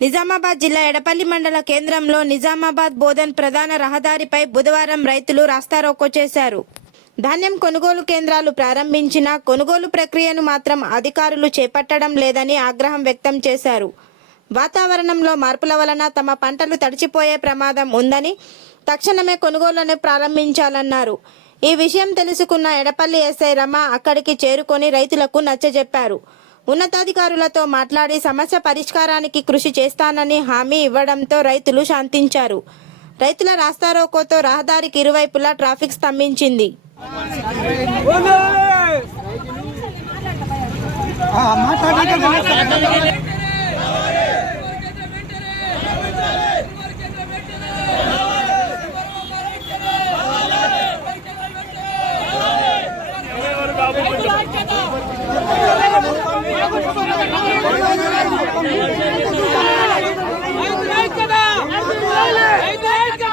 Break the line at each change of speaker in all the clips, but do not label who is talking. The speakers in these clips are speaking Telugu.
నిజామాబాద్ జిల్లా ఎడపల్లి మండల కేంద్రంలో నిజామాబాద్ బోధన్ ప్రధాన రహదారిపై బుధవారం రైతులు రాస్తారోకో చేశారు. ధాన్యం కొనుగోలు కేంద్రాలు ప్రారంభించిన కొనుగోలు ప్రక్రియను మాత్రం అధికారులు చేపట్టడం లేదని ఆగ్రహం వ్యక్తం చేశారు. వాతావరణంలో మార్పుల వలన తమ పంటలు తడిచిపోయే ప్రమాదం ఉందని తక్షణమే కొనుగోళ్ళను ప్రారంభించాలన్నారు. ఈ విషయం తెలుసుకున్న ఎడపల్లి ఎస్ఐ రమ అక్కడికి చేరుకొని రైతులకు నచ్చజెప్పారు. ఉన్నతాధికారులతో మాట్లాడి సమస్య పరిష్కారానికి కృషి చేస్తానని హామీ ఇవ్వడంతో రైతులు శాంతించారు. రైతుల రాస్తారోకోతో రహదారికి ఇరువైపులా ట్రాఫిక్ స్తంభించింది.
ఎత్తుకున్నామంటే అక్కడ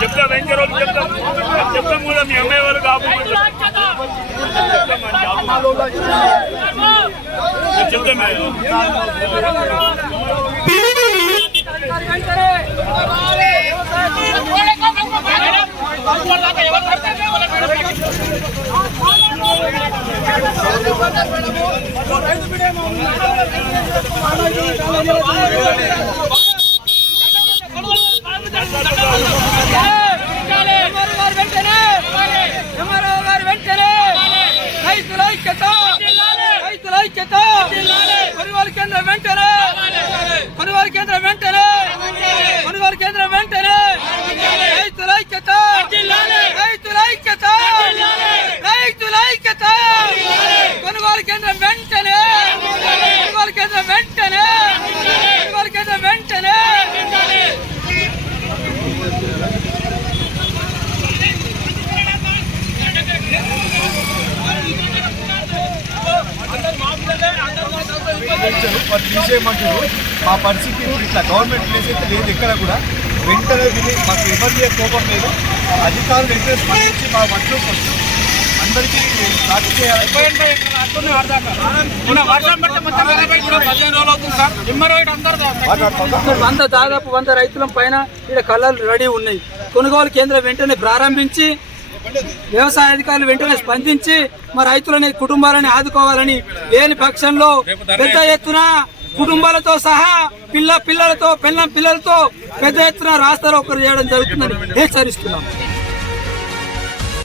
చెప్తాం మేము చెప్తాం. కూడా మీ అమ్మాయి వాళ్ళు కాపు. మేము చెప్తాం మేము
ఎంఆర్ఓ గారు వెంటనే ఎంఆర్ఓ గారు వెంటనే రైతుల ఐక్యత రైతుల ఐక్యత కొనుగోలు కేంద్రం వెంటనే కొనుగోలు కేంద్రం వెంటనే కొనుగోలు కేంద్రం వెంటనే రైతుల ఐక్యత రైతుల ఐక్యత రైతుల ఐక్యత కొనుగోలు కేంద్రం వెంటనే కొనుగోలు కేంద్రం వెంటనే కొనుగోలు కేంద్రం వెంటనే
తీసేయమంటారు మా పరిస్థితి ఇట్లా గవర్నమెంట్ ప్లేస్ అయితే లేదు ఎక్కడ కూడా. వెంటనే మాకు ఇబ్బంది కోపం లేదు. అధికారులు వెంటనే స్పందించి మా వంటలు ఫస్ట్ అందరికీ చేయాలి.
వంద దాదాపు వంద రైతుల పైన ఇక్కడ కళ్ళలు రెడీ ఉన్నాయి. కొనుగోలు కేంద్రం వెంటనే ప్రారంభించి వ్యవసాయ అధికారులు వెంటనే స్పందించి మా రైతులని కుటుంబాలని ఆదుకోవాలని లేని పక్షంలో పెద్ద ఎత్తున కుటుంబాలతో సహా పిల్ల పిల్లలతో పిల్లం పిల్లలతో పెద్ద ఎత్తున రాస్తారు ఒకరు చేయడం జరుగుతుందని హెచ్చరిస్తున్నాం.